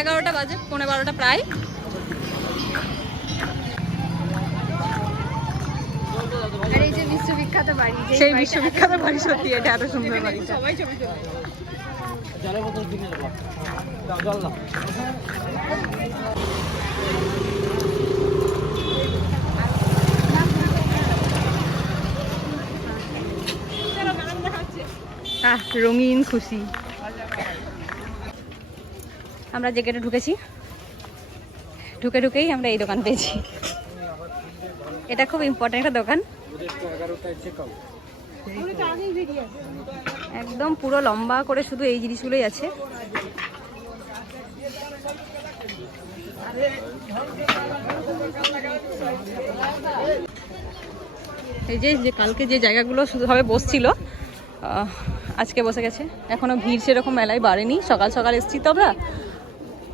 এগারোটা বাজে পৌনে বারোটা প্রায়। সেই বিশ্ববিখ্যাত বাড়ি সত্যি এটা এত সুন্দর বাড়ি। আহ রঙিন খুশি। আমরা যে গেটে ঢুকেছি, ঢুকে ঢুকেই আমরা এই দোকান পেয়েছি। এটা খুব ইম্পর্টেন্ট একটা দোকান। একদম পুরো লম্বা করে শুধু এই জিনিসগুলোই আছে। এই যে কালকে যে জায়গাগুলো শুধুভাবে বসছিল আজকে বসে গেছে। এখনও ভিড় সেরকম মেলায় বাড়েনি। সকাল সকাল এসছি তো আমরা।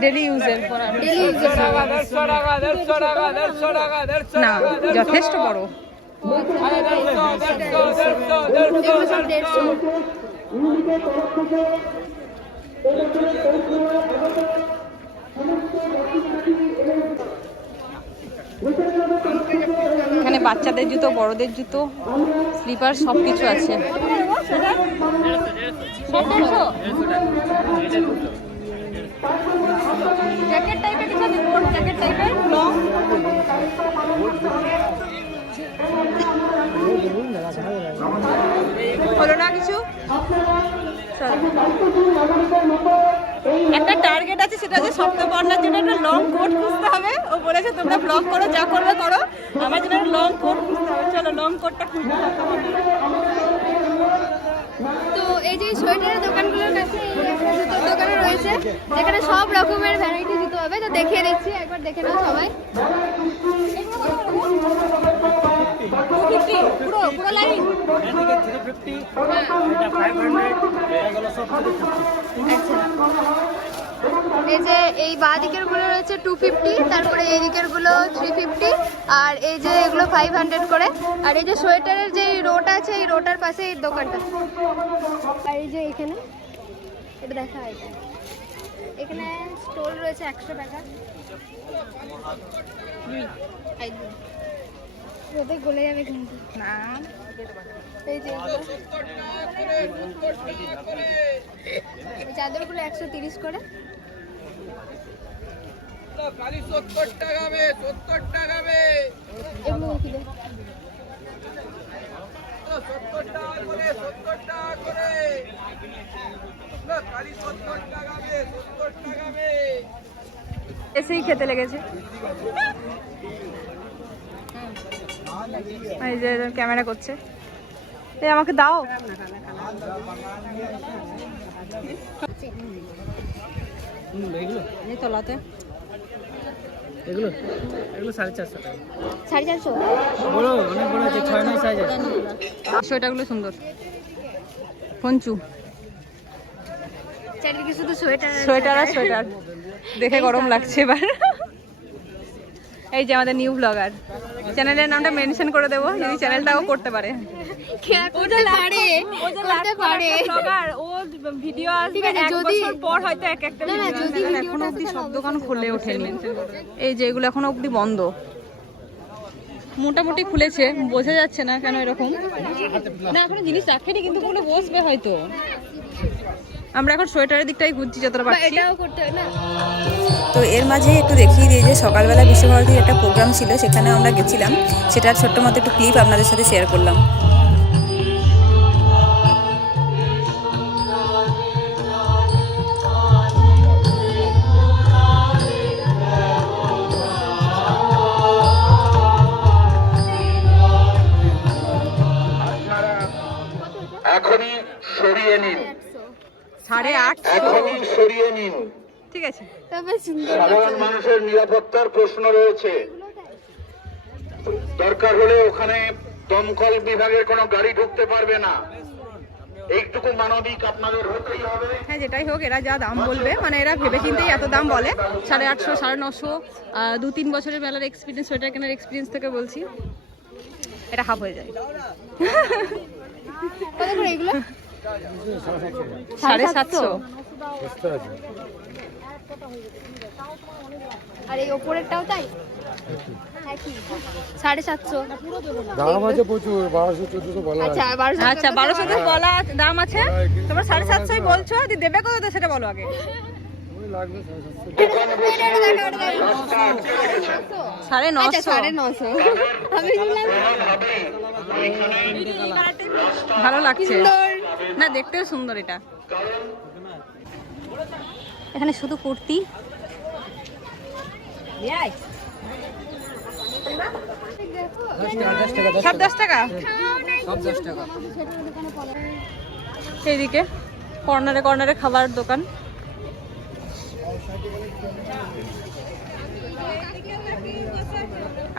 ডেলি ইউজের daily use না যথেষ্ট বড়। এখানে বাচ্চাদের জুতো বড়দের জুতো স্লিপার সব কিছু আছে জ্যাকেট টাইপের, লং। হলো না কিছু। একটা টার্গেট আছে সেটা হচ্ছে সপ্তপর্ণার জন্য একটা লং কোট খুঁজতে হবে। ও বলেছে, তোমরা ব্লগ করো, যা করবে করো। আমার জন্য লং কোট খুঁজতে হবে। চলো লং কোটটা খুঁজতে তো এই যে সোয়েটারের দোকানগুলোর কাছে দোকানে রয়েছে যেখানে সব রকমের ভ্যারাইটি জুতো হবে। তো দেখিয়ে দিচ্ছি একবার দেখে নাও সবাই। আচ্ছা। এই যে এই বাঁ দিকেরগুলো রয়েছে টু ফিফটি তারপরে এই দিকেরগুলো থ্রি ফিফটি আর এই যে এগুলো ফাইভ হান্ড্রেড করে। আর এই যে সোয়েটারের যে রোটা আছে এই রোটার পাশে এই দোকানটা। আর এই যে এখানে এটা দেখা এটা এখানে স্টোল রয়েছে একশো টাকা। রোদে গলে যাবে কিন্তু। না। চাদরগুলো একশো তিরিশ করে। টাকা টাকা সত্তর টাকা করে সত্তর টাকা করে। এসেই খেতে লেগেছে। এই যে ক্যামেরা করছে। এই আমাকে দাও। এই তলাতে এগুলো এগুলো সাড়ে চারশো টাকা। সাড়ে চারশো? বড় অনেক বড় আছে ছয় নয় সাইজ আছে সোয়েটারগুলো সুন্দর। ফঞ্চু চারিদিকে শুধু সোয়েটার সোয়েটার আর সোয়েটার? দেখে গরম লাগছে এবার। এই যে আমাদের নিউ ব্লগার। চ্যানেলের নামটা মেনশন করে দেবো যদি চ্যানেলটাও করতে পারে। এখনও অবধি সব দোকান খুলে ওঠেনি এই যে এগুলো এখনও অবধি বন্ধ। মোটামুটি খুলেছে বোঝা যাচ্ছে না কেন এরকম। না এখনও জিনিস রাখেনি কিন্তু বসবে হয়তো। আমরা এখন সোয়েটারের দিকটাই ঘুরছি যতটা পারছি। এটাও করতে হয় না? তো এর মাঝে একটু দেখিয়ে দিই যে সকালবেলা বিশ্বভারতীর একটা প্রোগ্রাম ছিল সেখানে আমরা গেছিলাম। সেটার ছোট্ট মতো একটু ক্লিপ আপনাদের সাথে শেয়ার করলাম। সাড়ে সাড়ে আটশো। সরিয়ে নিন। ঠিক আছে। তবে সুন্দর সাধারণ মানুষের নিরাপত্তার প্রশ্ন রয়েছে। দরকার হলে ওখানে দমকল বিভাগের কোনো গাড়ি ঢুকতে পারবে না। এইটুকু মানবিক আপনাদের হতেই হবে। হ্যাঁ যেটাই হোক এরা যা দাম বলবে মানে এরা ভেবে চিন্তেই এত দাম বলে। সাড়ে আটশো সাড়ে নশো দু তিন বছরের মেলার এক্সপিরিয়েন্স সোয়েটার কেনার এক্সপিরিয়েন্স থেকে বলছি। এটা হাফ হয়ে যায়। কত করে এগুলো? সাড়ে সাতশো। আর এই ওপরেরটাও তাই? সাড়ে সাতশো। দাম আছে প্রচুর বারোশো চোদ্দশো বলা আচ্ছা বারোশো আচ্ছা বারোশো বলা দাম আছে। তোমার সাড়ে সাতশোই বলছো দেবে কত সেটা বলো আগে। সাড়ে নশো। সাড়ে নশো। আমি ভালো লাগছে। সুন্দর না, দেখতেও সুন্দর এটা। এখানে শুধু কুর্তি। সব দশ টাকা? এইদিকে কর্নারে কর্নারে খাবার দোকান।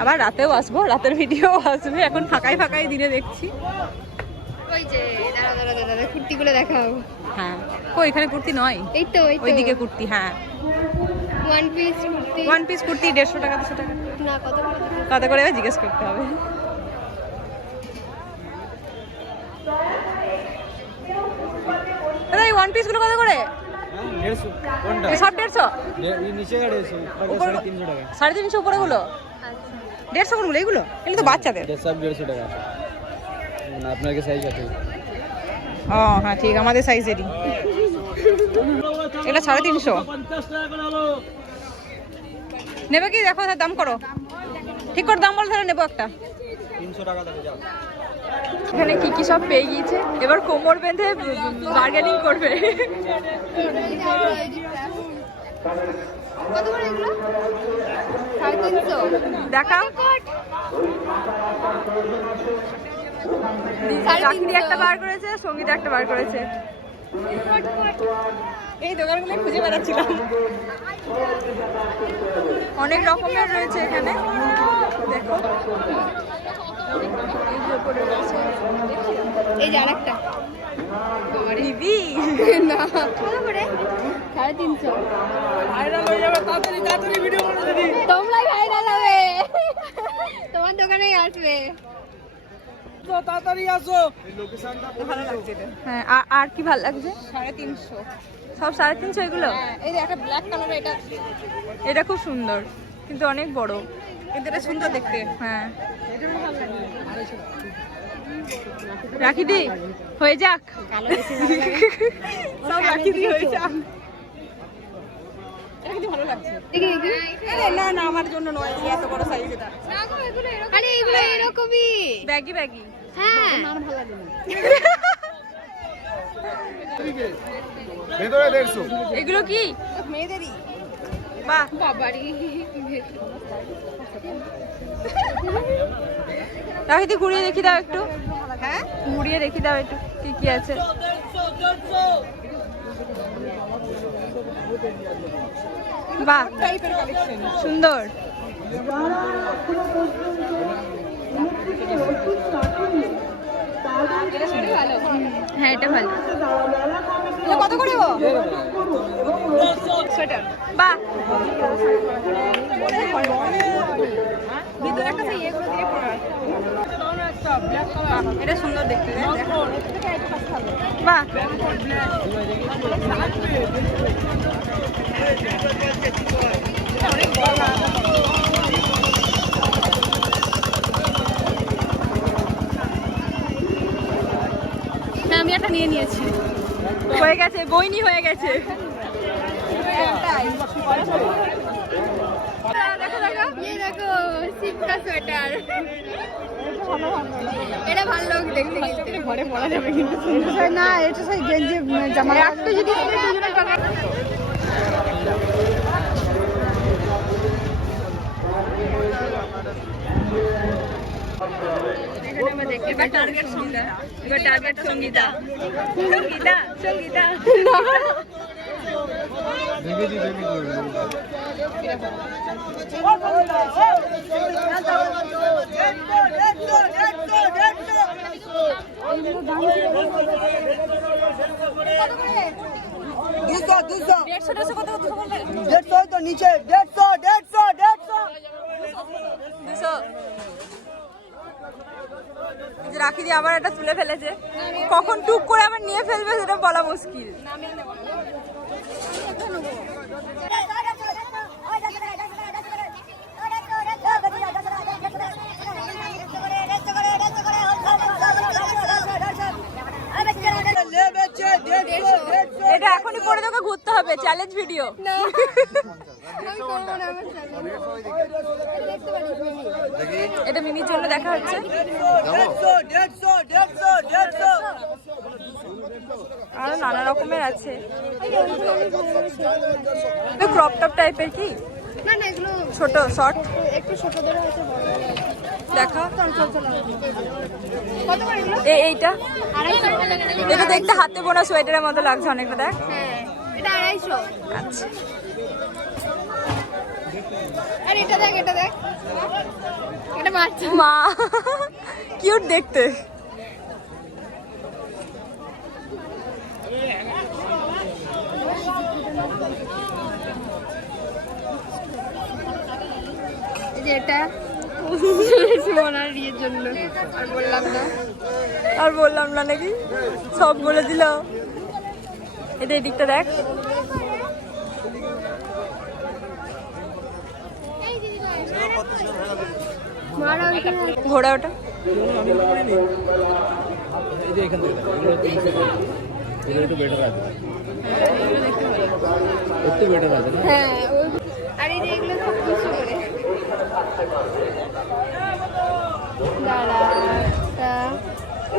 আবার রাতেও আসব, রাতের ভিডিও আসবে, এখন ফাঁকাই ফাঁকাই দিনে দেখছি। ওই যে দাঁড়া দাঁড়া দাঁড়া কুর্তিগুলো দেখাও। হ্যাঁ। ও এখানে কুর্তি নয়? এই তো ওই তো। ওইদিকে কুর্তি হ্যাঁ। One piece kurti. One piece kurti দেড়শো টাকা দুশো টাকা। না কত করে? কত করে? এবার জিজ্ঞেস করতে হবে। দাদা এই ওয়ান পিসগুলো কত করে? এই সব দেড়শো? সাড়ে তিনশো টাকা। সাড়ে তিনশো উপরে গুলো দেড়শো কোনগুলো? এইগুলো এগুলো তো বাচ্চাদের। সব দেড়শো টাকা। মানে আপনার কাছে সাইজ আছে ও হ্যাঁ ঠিক আমাদের সাইজেরই এটা সাড়ে তিনশো। নেবে কি? দেখো দাম করো। ঠিক করে দাম বলো তাহলে নেব একটা। এখানে কি কি সব পেয়ে গিয়েছে? এবার কোমর বেঁধে বার্গেনিং করবে। কত চাকরি একটা বার করেছে সংগীত একটা বার করেছে। এই দোকানগুলো খুঁজে বেড়াচ্ছিলাম। অনেক রকমের রয়েছে এখানে। দেখো। এই যে আরেকটা। নিবি না। কত করে সাড়ে তিনশো তোমরা ভাইরাল হবে। তোমার দোকানেই আসবে। ভালো লাগছে এটা হ্যাঁ আর- আর কি ভালো লাগছে? সাড়ে তিনশো সব সাড়ে তিনশো এগুলো? এই যে একটা ব্ল্যাক কালার এটা এটা খুব সুন্দর কিন্তু অনেক বড়। কিন্তু এটা সুন্দর দেখতে। হ্যাঁ। রাখি দি হয়ে যাক। সব রাখি দি হয়ে যাক। এটা কিন্তু ভালো লাগছে। দেখি দেখি। আরে না না আমার জন্য নয় এত বড় সাইজ এটা। আরে এগুলো এরকমই। Baggy baggy. হ্যাঁ। ভেতরে এগুলো কি? মেয়েদেরই। বাহ। বাবারি রাখিদি ঘুরিয়ে দেখি দাও একটু। হ্যাঁ? ঘুরিয়ে দেখি দাও একটু কি কি আছে। বাহ সুন্দর। হ্যাঁ এটা ভালো। কত করে সোয়েটার। বাহ। ভিতরে একটা সেই ইয়েগুলো দিয়ে পরা। এটা সুন্দর দেখতে দেখ, বাহ হ্যাঁ আমি একটা নিয়ে নিয়েছি হয়ে গেছে বইনি হয়ে গেছে। দেখো দেখো। ये দেখো সিপকা সোয়েটার। এটা ভালো লোক দেখতে কিন্তু। ঘরে পড়া যাবে কিন্তু না এটা সেই গেঞ্জি জামা একটা যদি দুজনে কালার এবার টার্গেট সঙ্গীতা। এবার টার্গেট সঙ্গীতা। সঙ্গীতা সঙ্গীতা। দুশো দুশো। দেড়শো দেড়শো কত দেড়শো তো নিচে দেড়শো দুশো দিয়ে আবার এটা তুলে ফেলেছে? কখন টুক করে আবার নিয়ে ফেলবে সেটা বলা মুশকিল। এটা এখনই পরে ঘুরতে হবে চ্যালেঞ্জ ভিডিও এটা মিনির জন্য দেখা হচ্ছে। আরও নানা রকমের আছে। ক্রপ টপ টাইপের কি? না না এগুলো ছোট শর্ট একটু হয়তো দেখা। এইটা? এটা দেখতে হাতে বোনা সোয়েটারের মতো লাগছে অনেকটা দেখ। আড়াইশো। আচ্ছা। আর এটা দেখ এটা দেখ। এটা বাচ্চা মা কিউট দেখতে। এটা। সোনার ইয়ের জন্য। আর বললাম না। আর বললাম না নাকি? সব বলে দিল। এটা দিকটা দেখ। ঘোড়া ওটা। হ্যাঁ আর এই যে এগুলো সব করে। দাঁড়া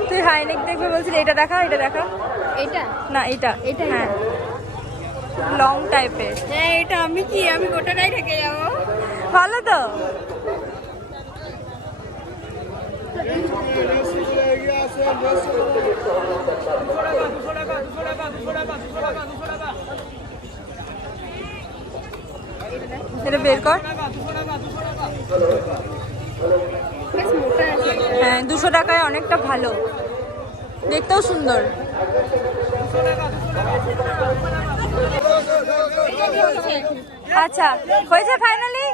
তুই হাইনেক দেখবে বলছিলি এটা দেখা এটা দেখা? এটা? না এটা। এটা, হ্যাঁ। লং টাইপের হ্যাঁ এটা আমি কি? আমি গোটাটাই থেকে যাব। ভালো তো। এটা বের কর। হ্যাঁ দুশো টাকায় অনেকটা ভালো। দেখতেও সুন্দর। আচ্ছা হয়েছে ফাইনালি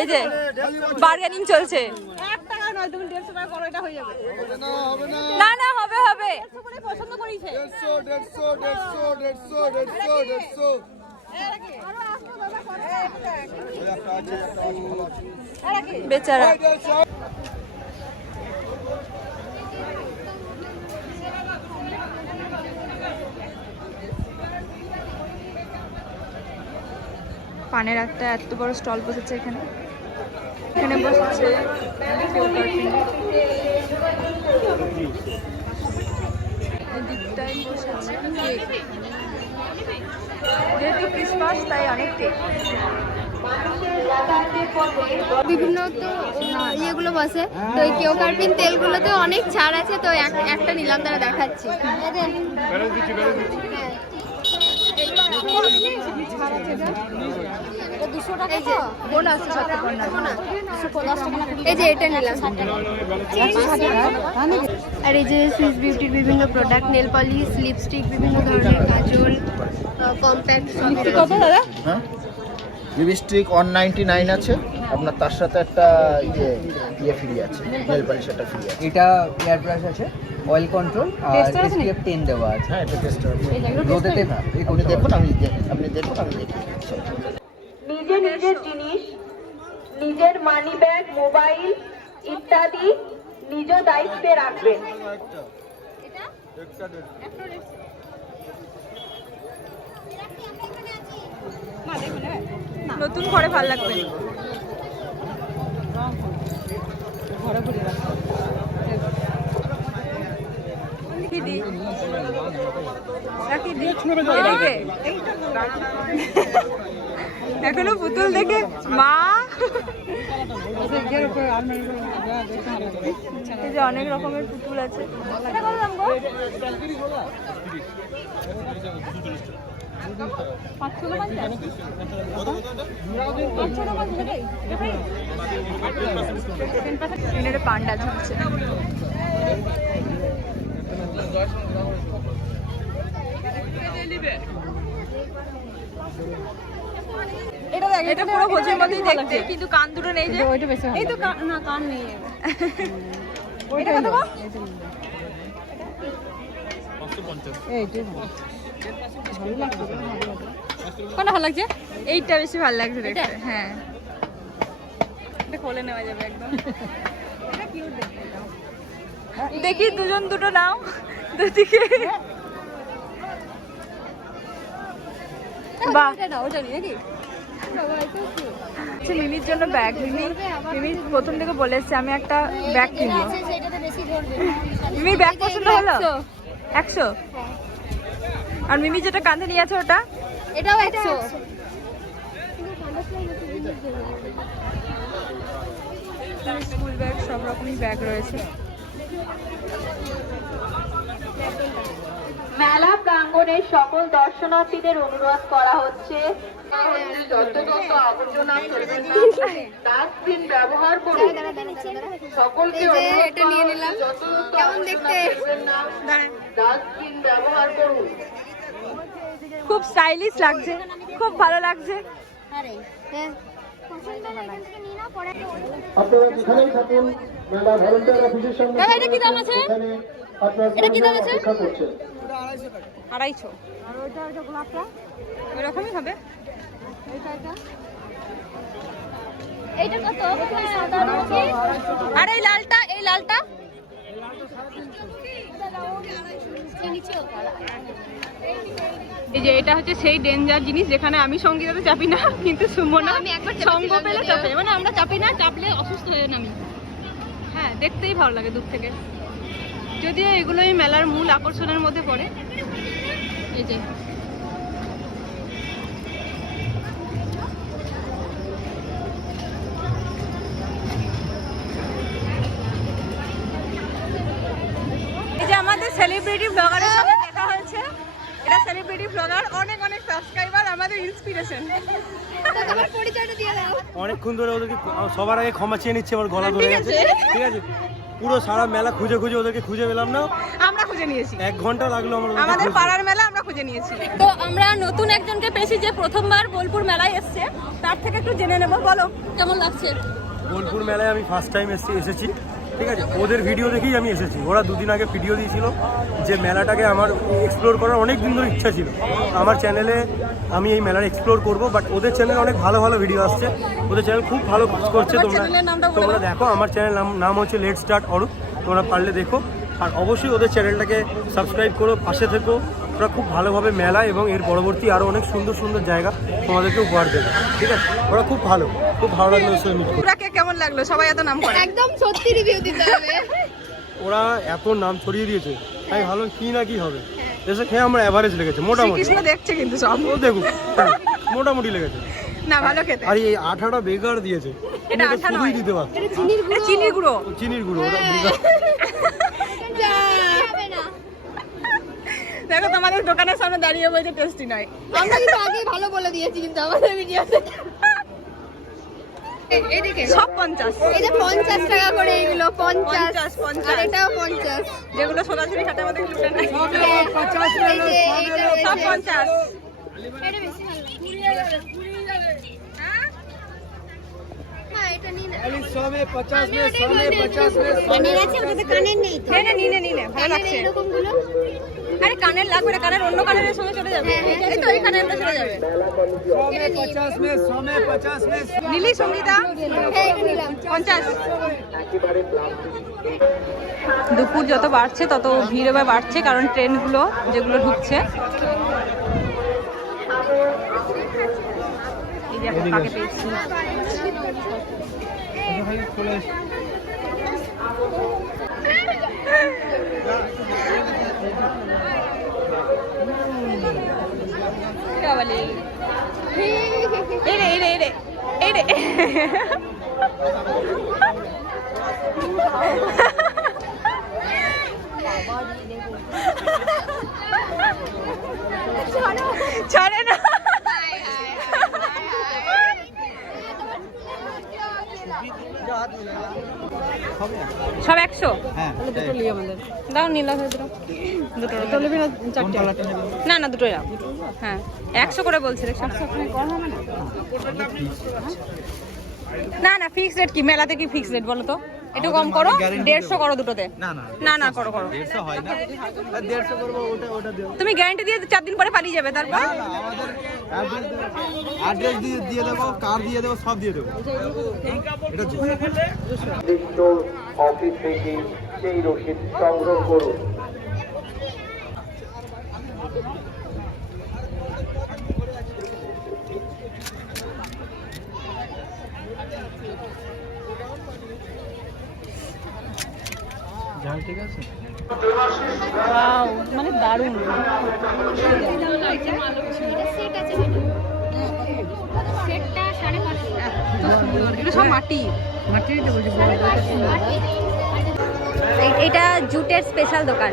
এই যে বার্গেনিং চলছে। না না হবে হবে। দেড়শো দেড়শো দেড়শো দেড়শো দেড়শো দেড়শো। বেচারা। পানের একটা এত বড় স্টল বসেছে এখানে। এখানে বসেছে বসেছে। কেক যেহেতু ক্রিসমাস তাই অনেক কেক বিভিন্ন তো ইয়েগুলো বসে। তো এই কেউ কার্পিন তেলগুলোতে অনেক ছাড় আছে তো এক- একটা নিলাম তারা দেখাচ্ছি। এই যে বোনাস এই যে এটা নিলাম। আর এই যে সুইস বিউটির বিভিন্ন প্রোডাক্ট নেল পলিশ লিপস্টিক বিভিন্ন ধরনের কাজল কম্প্যাক্ট কত দাদা? হ্যাঁ? লিপস্টিক ওয়ান নাইনটি নাইন আছে। আপনার তার সাথে একটা ইয়ে ইয়ে ফ্রি আছে নেল পালিশ একটা ফ্রি আছে। এটা এয়ার ব্রাশ আছে? অয়েল কন্ট্রোল আর এসপিএফ 10 দেওয়া আছে। হ্যাঁ এটা টেস্ট হবে রোদেতে না আপনি দেখুন আমি দে- আপনি দেখুন আমি দেখি। নিজে নিজের জিনিস নিজের মানি ব্যাগ মোবাইল ইত্যাদি নিজ দায়িত্বে রাখবেন। নতুন করে ভালো লাগবে। কি দি? রাখি দি? এদিকে? এখনও পুতুল দেখে মা। যে অনেক রকমের পুতুল আছে। পাঁচশো পান্ডা ঝুলছে। এটা দেখ এটা পুরো ভোজের মধ্যেই দেখতে। কিন্তু কান দুটো নেই যে। এই তো না কান নেই। এটা কত গো? কোনটা ভালো লাগছে? এইটা বেশি ভালো লাগছে দেখতে হ্যাঁ। এটা খোলে নেওয়া যাবে একদম। দেখি দুজন দুটো নাও। দুদিকে বাহ। আচ্ছা মিমির জন্য ব্যাগ মিমি মিমি প্রথম থেকে বলে এসছে আমি একটা ব্যাগ কিনবো। মিমির ব্যাগ পছন্দ হলো? একশো। আর মিমি যেটা কাঁধে নিয়ে আছে ওটা? এটাও একশো। স্কুল ব্যাগ সব রকমই ব্যাগ রয়েছে। মেলা প্রাঙ্গণের সকল দর্শনার্থীদের অনুরোধ করা হচ্ছে যত্রতত্র আবর্জনা ফেলবেন না ডাস্টবিন ব্যবহার করুন সকলকে অনুরোধ এটা নিয়ে নিলাম। যত্রতত্র কেমন আবর্জনা ফেলবেন না ডাস্টবিন ব্যবহার করুন খুব স্টাইলিশ লাগছে খুব ভালো লাগছে হ্যাঁ আপনারা যেখানেই থাকুন মেলা ভলেন্টিয়ার অফিসের সামনে আছে? এখানে এটা কি দাম আছে? আড়াইশো। আর ওইটা ওইটা গোলাপটা? ওই হবে। এইটা কত? আর এই লালটা এই লালটা? এই যে এটা হচ্ছে সেই ডেঞ্জার জিনিস যেখানে আমি সঙ্গীতাতে চাপি না কিন্তু সুমনা আমি একবার সঙ্গ পেলে চাপে মানে আমরা চাপি না চাপলে অসুস্থ হয়ে নামি। হ্যাঁ দেখতেই ভালো লাগে দূর থেকে। যদিও এগুলোই মেলার মূল আকর্ষণের মধ্যে পড়ে। এই যে। আমাদের সেলিব্রিটি ব্লগারের সাথে দেখা হয়েছে। এটা সেলিব্রিটি ব্লগার অনেক অনেক সাবস্ক্রাইবার আমাদের ইন্সপিরেশন তোমার পরিচয়টা দিয়ে দাও। অনেকক্ষণ ধরে ওদেরকে সবার আগে ক্ষমা চেয়ে নিচ্ছে আমার গলা ধরে ঠিক গেছে। আছে। ঠিক আছে? পুরো সারা মেলা খুঁজে খুঁজে ওদেরকে খুঁজে পেলাম না। আমরা খুঁজে নিয়েছি। এক ঘণ্টা লাগল আমরা আমাদের পাড়ার মেলা আমরা খুঁজে নিয়েছি। তো আমরা নতুন একজনকে পেয়েছি যে প্রথমবার বোলপুর মেলায় এসছে। তার থেকে একটু জেনে নেব বলো। কেমন লাগছে? বোলপুর মেলায় আমি ফার্স্ট টাইম এসেছি এসেছি। ঠিক আছে? ওদের ভিডিও দেখেই আমি এসেছি। ওরা দুদিন আগে ভিডিও দিয়েছিল যে মেলাটাকে আমার এক্সপ্লোর করার অনেক দিন ধরে ইচ্ছা ছিল। আমার চ্যানেলে আমি এই মেলার এক্সপ্লোর করব বাট ওদের চ্যানেলে অনেক ভালো ভালো ভিডিও আসছে। ওদের চ্যানেল খুব ভালো কাজ করছে তোমরা। তোমরা দেখো আমার চ্যানেল নাম নাম হচ্ছে লেট স্টার্ট অরূপ তোমরা পারলে দেখো। আর অবশ্যই ওদের চ্যানেলটাকে সাবস্ক্রাইব করো পাশে থেকো। ওরা খুব ভালোভাবে মেলা এবং এর পরবর্তী আরও অনেক সুন্দর সুন্দর জায়গা তোমাদেরকে উপহার দেবে ঠিক আছে? ওরা খুব ভালো খুব ভালো লাগল ওর meet করে। কেমন লাগল? সবাই এত নাম করে। একদম সত্যি রিভিউ দিতে হবে। ওরা এত নাম ছড়িয়ে দিয়েছে তাই ভালো কি না কি হবে? এসে খেয়ে আমরা অ্যাভারেজ লেগেছে মোটামুটি। কৃষ্ণ দেখছে কিন্তু সব। ও দেখুন মোটামুটি লেগেছে। না ভালো খেতে। আর এই আঠাটা বেকার দিয়েছে। এটা আঠা নয়। দিতে এটা চিনির গুঁড়ো। ও চিনির গুঁড়ো ওটা বেকার। হবে না দেখো তোমাদের দোকানের সামনে দাঁড়িয়ে বলছে টেস্টি নয়। আমরা কিন্তু আগে ভালো বলে দিয়েছি কিন্তু আমাদের ভিডিওতে হ্যাঁ, হ্যাঁ, কানের নেই নিনে নিনে ভালো লাগছে। এরকমগুলো আরে কানের লাগবে না কানের অন্য কানের সঙ্গে চলে যাবে। হ্যাঁ, হ্যাঁ। এই তো এই চলে যাবে। নীলি সঙ্গীতা? হ্যাঁ, দুপুর যত বাড়ছে তত ভিড় এবার বাড়ছে কারণ ট্রেনগুলো যেগুলো ঢুকছে। রে এই রে এই রে ছাড়ে না সব? একশো? হ্যাঁ দাও নীলা দুটো। দুটো দুটো নেবে না চারটে? না না দুটোই দাও। হ্যাঁ একশো করে বলছি না? না ফিক্স রেট কি? মেলাতে কি ফিক্স রেট বলো তো? একটু কম করো দেড়শো করো দুটোতে। না না না না করো করো। হয় তুমি গ্যারান্টি দিয়ে চার দিন পরে পালিয়ে যাবে তারপর? অ্যাড্রেস দিয়ে দিয়ে দেবো কার দিয়ে দেবো সব দিয়ে দেবো। নির্দিষ্ট অফিস থেকে সেই রসিদ সংগ্রহ করুন। ঠিক আছে। মানে দারুণ। এগুলো সব মাটি এই- এটা জুটের স্পেশাল দোকান।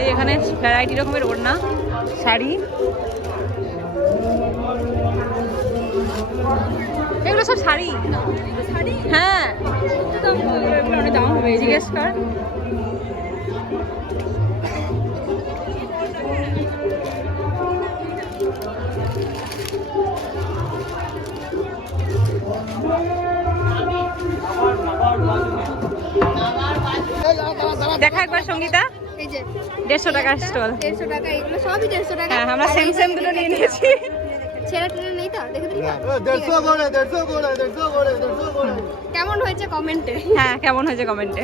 এই এখানে ভ্যারাইটি রকমের ওড়না শাড়ি। এগুলো সব শাড়ি। হ্যাঁ। দাম হবে জিজ্ঞেস কর। দেখা একবার সঙ্গীতা। দেড়শো টাকার স্টল। দেড়শো টাকা এগুলো সবই দেড়শো টাকা। হ্যাঁ আমরা সেম সেম দুটো নিয়ে নিয়েছি। ছেঁড়া টেরা নেই তো? দেখে দিলি দেড়শো করে দেড়শো করে দেড়শো করে দেড়শো করে। কেমন হয়েছে কমেন্টে? হ্যাঁ কেমন হয়েছে কমেন্টে?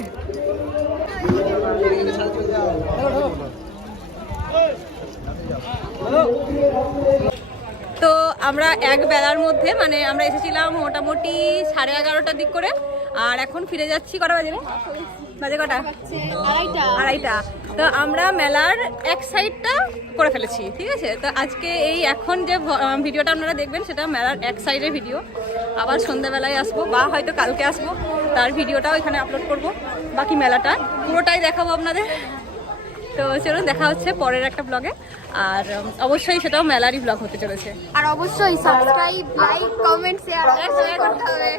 তো আমরা এক বেলার মধ্যে মানে আমরা এসেছিলাম মোটামুটি সাড়ে এগারোটার দিক করে আর এখন ফিরে যাচ্ছি কটা বাজে বাজে কটা? আড়াইটা। আড়াইটা। তো আমরা মেলার এক সাইডটা করে ফেলেছি ঠিক আছে? তো আজকে এই এখন যে ভিডিওটা আপনারা দেখবেন সেটা মেলার এক সাইডের ভিডিও। আবার সন্ধ্যাবেলায় আসব বা হয়তো কালকে আসব তার ভিডিওটাও এখানে আপলোড করব বাকি মেলাটা। পুরোটাই দেখাবো আপনাদের। তো চলুন, দেখা হচ্ছে পরের একটা ব্লগে আর অবশ্যই সেটাও মেলারই ব্লগ হতে চলেছে। আর অবশ্যই সাবস্ক্রাইব লাইক কমেন্ট শেয়ার করতে হবে।